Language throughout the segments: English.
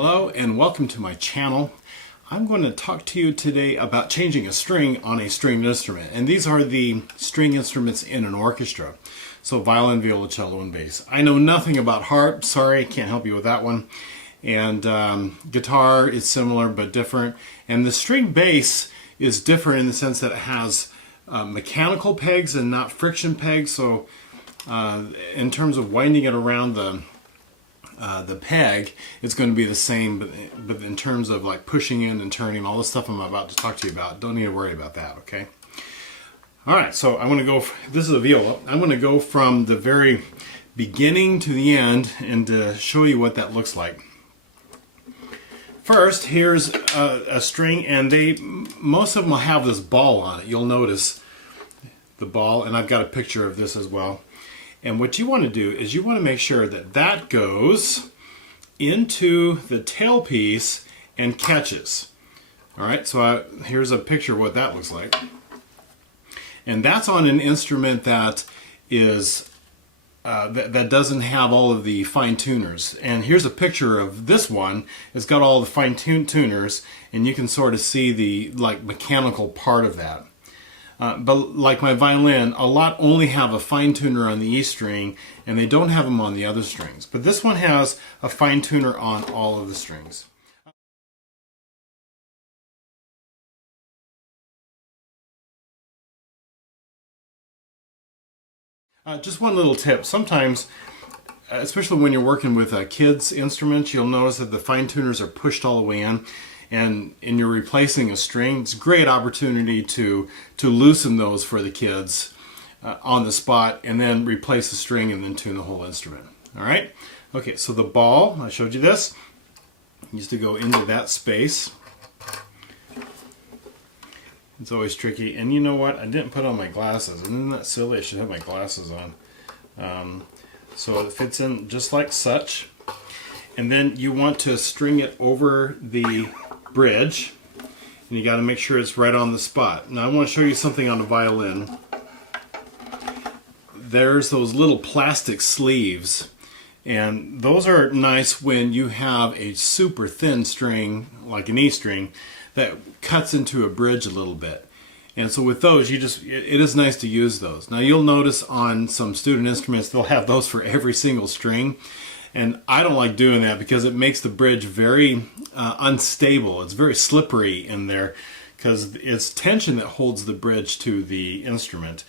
Hello and welcome to my channel. I'm going to talk to you today about changing a string on a stringed instrument. And these are the string instruments in an orchestra. So violin, viola, cello, and bass. I know nothing about harp. Sorry, I can't help you with that one. And guitar is similar but different. And the string bass is different in the sense that it has mechanical pegs and not friction pegs. So in terms of winding it around the peg, it's going to be the same, but in terms of like pushing in and turning, all the stuff I'm about to talk to you about, don't need to worry about that, okay? Alright, so I want to go, this is a viola, I'm going to go from the very beginning to the end and show you what that looks like. First, here's a string, and most of them will have this ball on it. You'll notice the ball, and I've got a picture of this as well. And what you want to do is you want to make sure that that goes into the tailpiece and catches. Alright, so here's a picture of what that looks like. And that's on an instrument that is that doesn't have all of the fine tuners. And here's a picture of this one. It's got all the fine tuners, and you can sort of see the mechanical part of that. But like my violin, a lot only have a fine tuner on the E string, and they don't have them on the other strings. But this one has a fine tuner on all of the strings. Just one little tip. Sometimes, especially when you're working with kids' instruments, you'll notice that the fine tuners are pushed all the way in. And you're replacing a string, it's a great opportunity to loosen those for the kids on the spot, and then replace the string and then tune the whole instrument. Alright? Okay, so the ball, I showed you this, used to go into that space. It's always tricky. And you know what? I didn't put on my glasses. Isn't that silly? I should have my glasses on. So it fits in just like such. And then you want to string it over the bridge, and you got to make sure it's right on the spot. Now I want to show you something on the violin. There's those little plastic sleeves, and those are nice when you have a super thin string like an E string that cuts into a bridge a little bit. And so with those, it is nice to use those. Now you'll notice on some student instruments they'll have those for every single string. And I don't like doing that because it makes the bridge very unstable. It's very slippery in there because it's tension that holds the bridge to the instrument.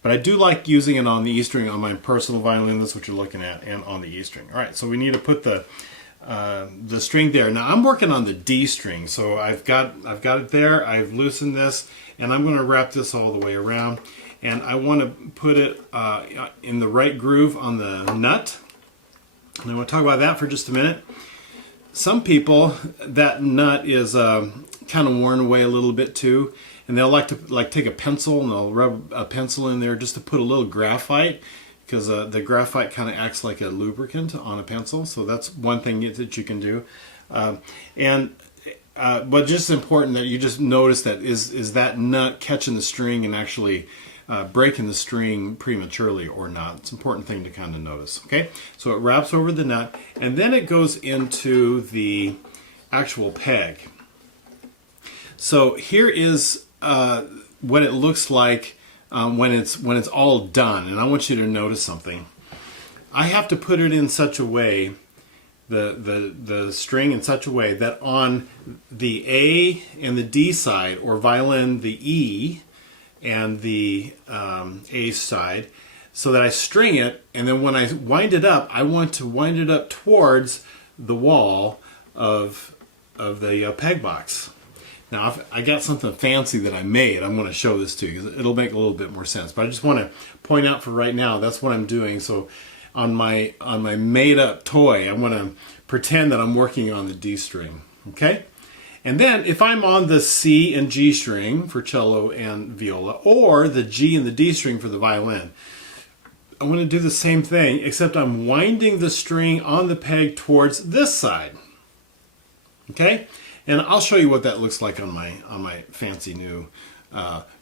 But I do like using it on the E string on my personal violin. That's what you're looking at, and on the E string. All right, so we need to put the string there. Now I'm working on the D string, so I've got it there. I've loosened this, and I'm going to wrap this all the way around. And I want to put it in the right groove on the nut. And I want to talk about that for just a minute. Some people, that nut is kind of worn away a little bit too, and they'll like to take a pencil and they'll rub a pencil in there just to put a little graphite, because the graphite kind of acts like a lubricant on a pencil. So that's one thing that you can do. But just important that you just notice that is that nut catching the string and actually breaking the string prematurely or not. It's an important thing to kind of notice. Okay, so it wraps over the nut, and then it goes into the actual peg. So here is what it looks like when it's all done, and I want you to notice something. I have to put it in such a way, the string in such a way that on the A and the D side, or violin, the E and the A side, so that I string it, and then when I wind it up, I want to wind it up towards the wall of the peg box. Now if I got something fancy that I made, I'm going to show this to you because it'll make a little bit more sense. But I just want to point out for right now, that's what I'm doing. So on my made up toy, I want to pretend that I'm working on the D string. Okay? And then if I'm on the C and G string for cello and viola, or the G and the D string for the violin, I'm going to do the same thing, except I'm winding the string on the peg towards this side. Okay? And I'll show you what that looks like on my fancy new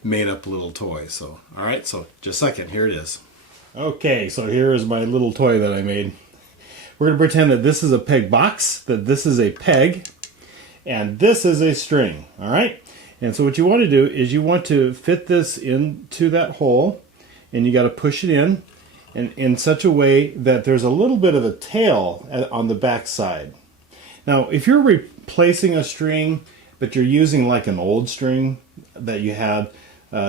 made up little toy. So, all right, so just a second, here it is. Okay, so here is my little toy that I made. we're going to pretend that this is a peg box, that this is a peg, and this is a string. All right? And so what you want to do is you want to fit this into that hole, and you got to push it in such a way that there's a little bit of a tail on the back side. Now, if you're replacing a string, but you're using like an old string that you had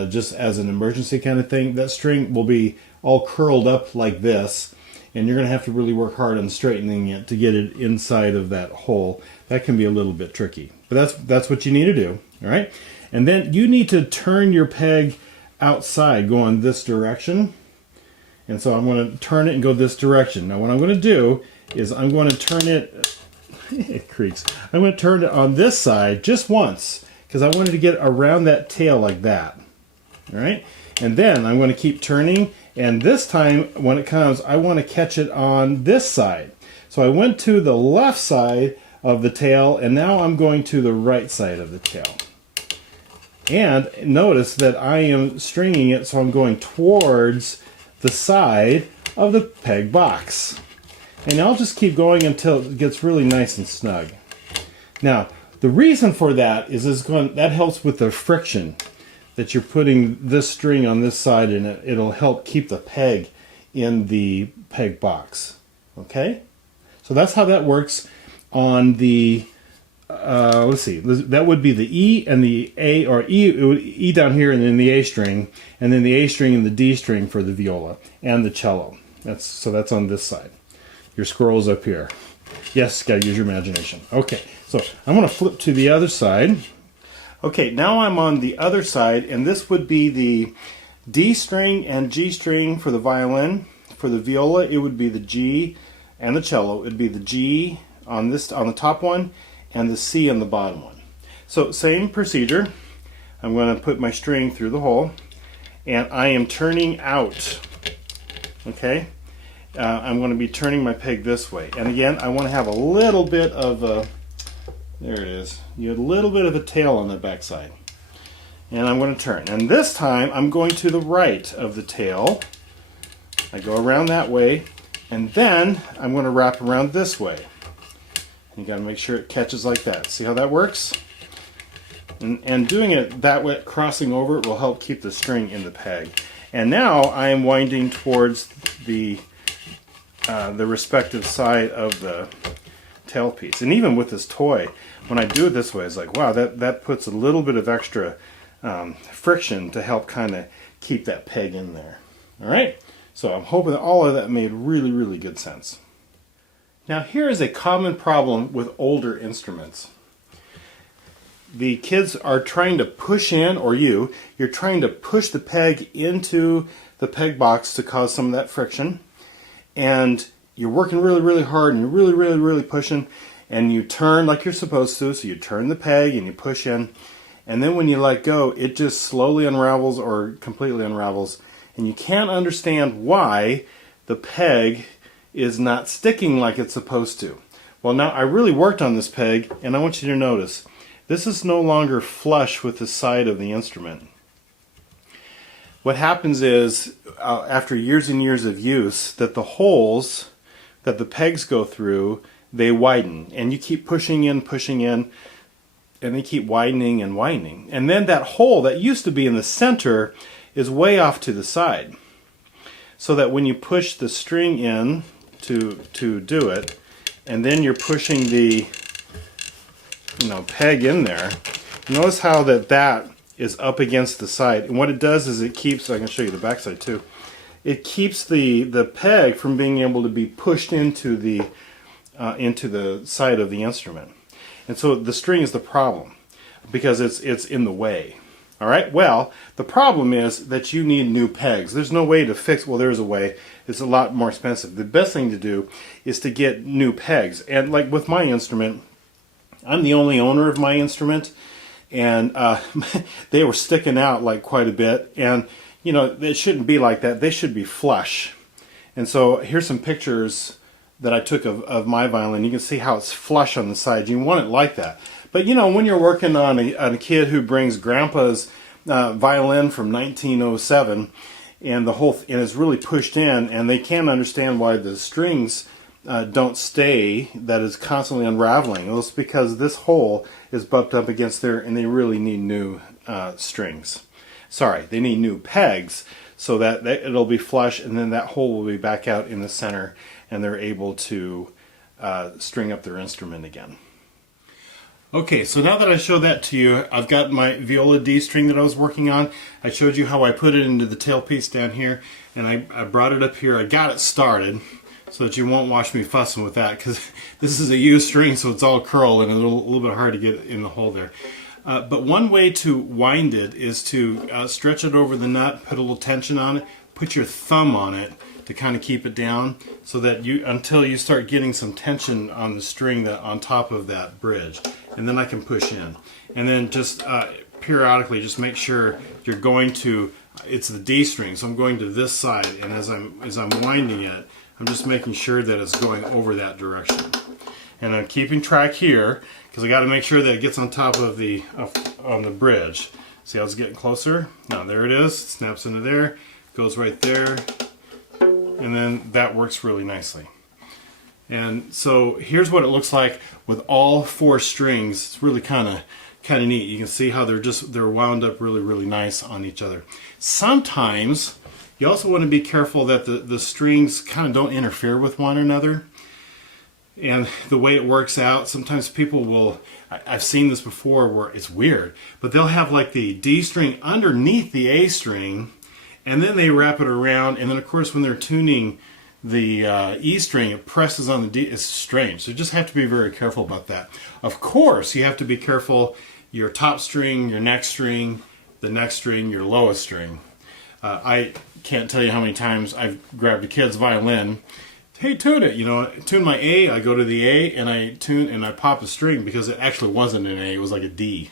just as an emergency kind of thing, that string will be all curled up like this, and you're going to have to really work hard on straightening it to get it inside of that hole. That can be a little bit tricky, but that's what you need to do. All right, and then you need to turn your peg outside, go in this direction. And so I'm going to turn it and go this direction. Now what I'm going to do is I'm going to turn it, it creaks, I'm going to turn it on this side just once, because I wanted to get around that tail like that. All right, and then I'm going to keep turning, and this time when it comes, I want to catch it on this side. So I went to the left side of the tail, and now I'm going to the right side of the tail. And notice that I am stringing it, so I'm going towards the side of the peg box. And I'll just keep going until it gets really nice and snug. Now, the reason for that is that helps with the friction, that you're putting this string on this side, and it'll help keep the peg in the peg box. Okay? So that's how that works on the let's see, that would be the E and the A, or E down here and then the A string, and then the A string and the D string for the viola and the cello. That's on this side. Your squirrel's up here. Yes, gotta use your imagination. Okay, so I'm gonna flip to the other side. Okay, now I'm on the other side, and this would be the D string and G string for the violin. For the viola, it would be the G, and the cello, it would be the G on the top one, and the C on the bottom one. So same procedure. I'm going to put my string through the hole, and I am turning out. Okay, I'm going to be turning my peg this way, and again I want to have a little bit of a, there it is, you have a little bit of a tail on the back side, and I'm going to turn, and this time I'm going to the right of the tail. I go around that way, and then I'm going to wrap around this way. You got to make sure it catches like that. See how that works? And doing it that way, crossing over it, will help keep the string in the peg. And now I am winding towards the respective side of the tailpiece. And even with this toy, when I do it this way, it's like, wow, that puts a little bit of extra friction to help kind of keep that peg in there. All right? So I'm hoping that all of that made really, really good sense. Now here is a common problem with older instruments. The kids are trying to push in, or you're trying to push the peg into the peg box to cause some of that friction, and you're working really, really hard, and you're really, really, really pushing, and you turn like you're supposed to, so you turn the peg and you push in, and then when you let go, it just slowly unravels or completely unravels, and you can't understand why the peg is not sticking like it's supposed to. Well, now I really worked on this peg, and I want you to notice this is no longer flush with the side of the instrument. What happens is, after years and years of use, that the holes that the pegs go through, they widen, and you keep pushing in, and they keep widening and widening. And then that hole that used to be in the center is way off to the side. So that when you push the string in to do it, and then you're pushing the peg in there, notice how that is up against the side, and what it does is it keeps, I can show you the back side too, it keeps the peg from being able to be pushed into the side of the instrument. And so the string is the problem, because it's in the way. All right, well, the problem is that you need new pegs. There's no way to fix, well, there's a way. It's a lot more expensive. The best thing to do is to get new pegs. And like with my instrument, I'm the only owner of my instrument, and they were sticking out like quite a bit. And, it shouldn't be like that. They should be flush. And so here's some pictures that I took of my violin. You can see how it's flush on the side. You want it like that. But when you're working on a kid who brings grandpa's violin from 1907, and the whole and it's really pushed in, and they can't understand why the strings don't stay, that is constantly unraveling. Well, it's because this hole is bumped up against there, and they really need new strings. Sorry, they need new pegs so that it'll be flush, and then that hole will be back out in the center, and they're able to string up their instrument again. Okay, so now that I showed that to you, I've got my viola D string that I was working on. I showed you how I put it into the tailpiece down here, and I brought it up here. I got it started so that you won't watch me fussing with that, because this is a U string, so it's all curled and a little bit hard to get in the hole there. But one way to wind it is to stretch it over the nut, put a little tension on it, put your thumb on it to kind of keep it down, so that until you start getting some tension on the string that on top of that bridge, and then I can push in. And then just periodically just make sure you're going to, it's the D string, so I'm going to this side, and as I'm winding it, I'm just making sure that it's going over that direction. And I'm keeping track here, because I got to make sure that it gets on top of on the bridge. See how it's getting closer? Now there it is, it snaps into there, goes right there, and then that works really nicely. And so here's what it looks like with all 4 strings. It's really kind of neat. You can see how they're wound up really nice on each other. Sometimes you also want to be careful that the strings kind of don't interfere with one another. And the way it works out, sometimes people will, I've seen this before where it's weird, but they'll have like the D string underneath the A string, and then they wrap it around, and then of course when they're tuning the E string, it presses on the D. It's strange, so you just have to be very careful about that. Of course, you have to be careful your top string, your next string, the next string, your lowest string. I can't tell you how many times I've grabbed a kid's violin. Hey, tune it. You know, tune my A. I go to the A and I tune and I pop a string because it actually wasn't an A. It was like a D.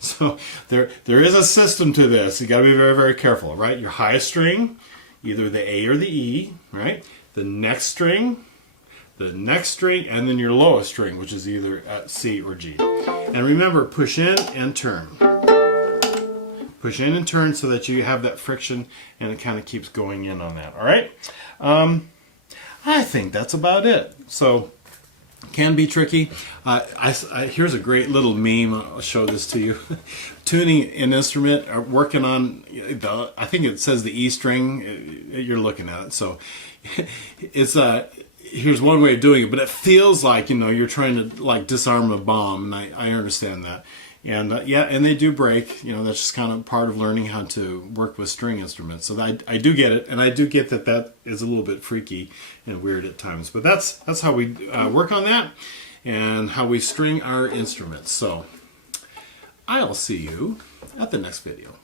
So there is a system to this. You got to be very careful, right? Your highest string, either the A or the E, right? The next string, and then your lowest string, which is either at C or G. And remember, push in and turn. Push in and turn so that you have that friction, and it kind of keeps going in on that. All right. I think that's about it. So, can be tricky. Here's a great little meme. I'll show this to you. Tuning an instrument, or working on I think it says the E string. You're looking at it. So, it's here's one way of doing it, but it feels like, you know, you're trying to like disarm a bomb, and I understand that. And yeah, and they do break. You know, that's just kind of part of learning how to work with string instruments. So I do get it, and I do get that is a little bit freaky and weird at times. But that's how we work on that, and how we string our instruments. So I'll see you at the next video.